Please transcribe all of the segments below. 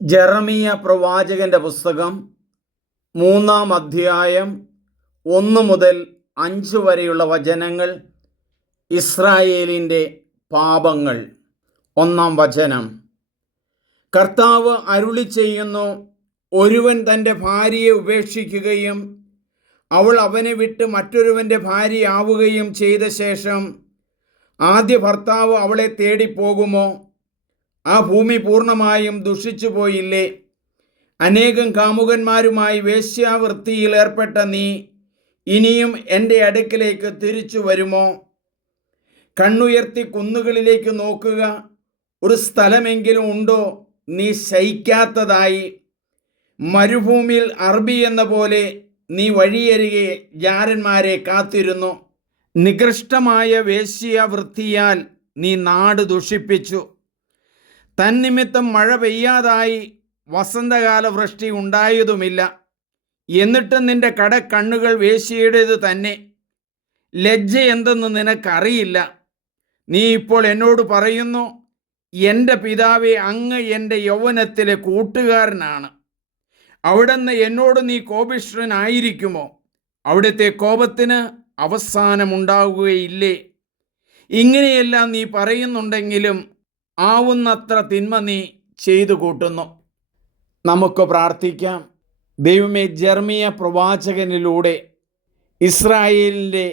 ജെറമിയ പ്രവാചകന്റെ പുസ്തകം 3-ാം അധ്യായം 1 മുതൽ 5 വരെയുള്ള വചനങ്ങൾ. ഇസ്രായേലിൻ്റെ പാപങ്ങൾ. 1-ാം വചനം. കർത്താവ് അരുളി ചെയ്യുന്നു, ഒരുവൻ തൻ്റെ ഭാര്യയെ ഉപേക്ഷിക്കുകയും അവൾ അവനെ വിട്ട് മറ്റൊരുവൻ്റെ ഭാര്യയാവുകയും ചെയ്ത ശേഷം ആദ്യ ഭർത്താവ് അവളെ തേടിപ്പോകുമോ? ആ ഭൂമി പൂർണ്ണമായും ദുഷിച്ചു പോയില്ലേ? അനേകം കാമുകന്മാരുമായി വേശ്യാവൃത്തിയിൽ ഏർപ്പെട്ട നീ ഇനിയും എൻ്റെ അടുക്കിലേക്ക് തിരിച്ചു വരുമോ? കണ്ണുയർത്തി കുന്നുകളിലേക്ക് നോക്കുക. ഒരു സ്ഥലമെങ്കിലും ഉണ്ടോ നീ ശയിക്കാത്തതായി? മരുഭൂമിയിൽ അർബി എന്ന പോലെ നീ വഴിയരികെ ജാരന്മാരെ കാത്തിരുന്നു. നികൃഷ്ടമായ വേശ്യാവൃത്തിയാൽ നീ നാട് ദുഷിപ്പിച്ചു. തന്നിമിത്തം മഴ പെയ്യാതായി വസന്തകാല വൃഷ്ടി ഉണ്ടായതുമില്ല. എന്നിട്ടും നിന്റെ കണ്ണുകൾ വേശ്യയുടേത് തന്നെ. ലജ്ജ എന്തെന്ന് നിനക്കറിയില്ല. നീ ഇപ്പോൾ എന്നോട് പറയുന്നു, എൻ്റെ പിതാവേ, അങ്ങ് എൻ്റെ യൗവനത്തിലെ കൂട്ടുകാരനാണ്. അവിടുന്ന് എന്നോട് നീ കോപിഷ്ഠനായിരിക്കുമോ? അവിടുത്തെ കോപത്തിന് അവസാനമുണ്ടാകുകയില്ലേ? ഇങ്ങനെയെല്ലാം നീ പറയുന്നുണ്ടെങ്കിലും ആവുന്നത്ര തിന്മ നീ ചെയ്തു കൂട്ടുന്നു. നമുക്ക് പ്രാർത്ഥിക്കാം. ദൈവമേ, ജെറമിയ പ്രവാചകനിലൂടെ ഇസ്രായേലിൻ്റെ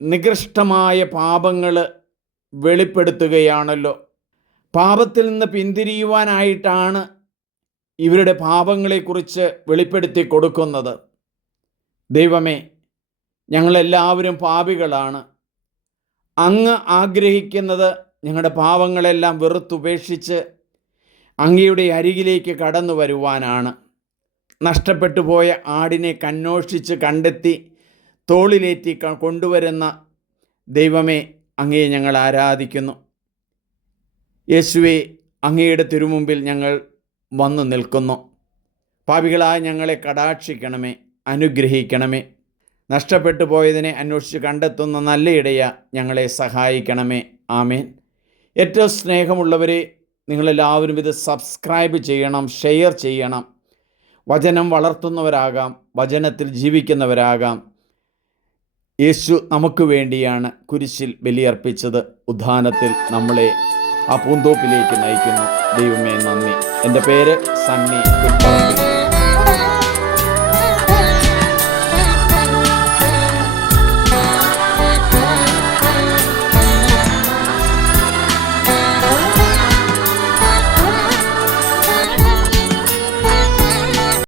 നികൃഷ്ടമായ പാപങ്ങൾ വെളിപ്പെടുത്തുകയാണല്ലോ. പാപത്തിൽ നിന്ന് പിന്തിരിയുവാനായിട്ടാണ് ഇവരുടെ പാപങ്ങളെക്കുറിച്ച് വെളിപ്പെടുത്തി കൊടുക്കുന്നത്. ദൈവമേ, ഞങ്ങളെല്ലാവരും പാപികളാണ്. അങ്ങ് ആഗ്രഹിക്കുന്നത് ഞങ്ങളുടെ പാവങ്ങളെല്ലാം വെറുത്തുപേക്ഷിച്ച് അങ്ങയുടെ അരികിലേക്ക് കടന്നു വരുവാനാണ്. നഷ്ടപ്പെട്ടു പോയ ആടിനെ കന്നോഷിച്ച് കണ്ടെത്തി തോളിലേറ്റി കൊണ്ടുവരുന്ന ദൈവമേ, അങ്ങയെ ഞങ്ങൾ ആരാധിക്കുന്നു. യേശുവേ, അങ്ങയുടെ തിരുമുമ്പിൽ ഞങ്ങൾ വന്നു നിൽക്കുന്നു. പാപികളായ ഞങ്ങളെ കടാക്ഷിക്കണമേ, അനുഗ്രഹിക്കണമേ. നഷ്ടപ്പെട്ടു പോയതിനെ അന്വേഷിച്ച് കണ്ടെത്തുന്ന നല്ല ഇടയ ഞങ്ങളെ സഹായിക്കണമേ. ആമേൻ. ഏറ്റവും സ്നേഹമുള്ളവരെ, നിങ്ങളെല്ലാവരും ഇത് സബ്സ്ക്രൈബ് ചെയ്യണം, ഷെയർ ചെയ്യണം. വചനം വളർത്തുന്നവരാകാം, വചനത്തിൽ ജീവിക്കുന്നവരാകാം. യേശു നമുക്ക് വേണ്ടിയാണ് കുരിശിൽ ബലിയർപ്പിച്ചത്. ഉദ്ധാനത്തിൽ നമ്മളെ ആ പൂന്തോപ്പിലേക്ക് നയിക്കുന്നു. ദൈവമേ, നന്ദി. എൻ്റെ പേര് സണ്ണി.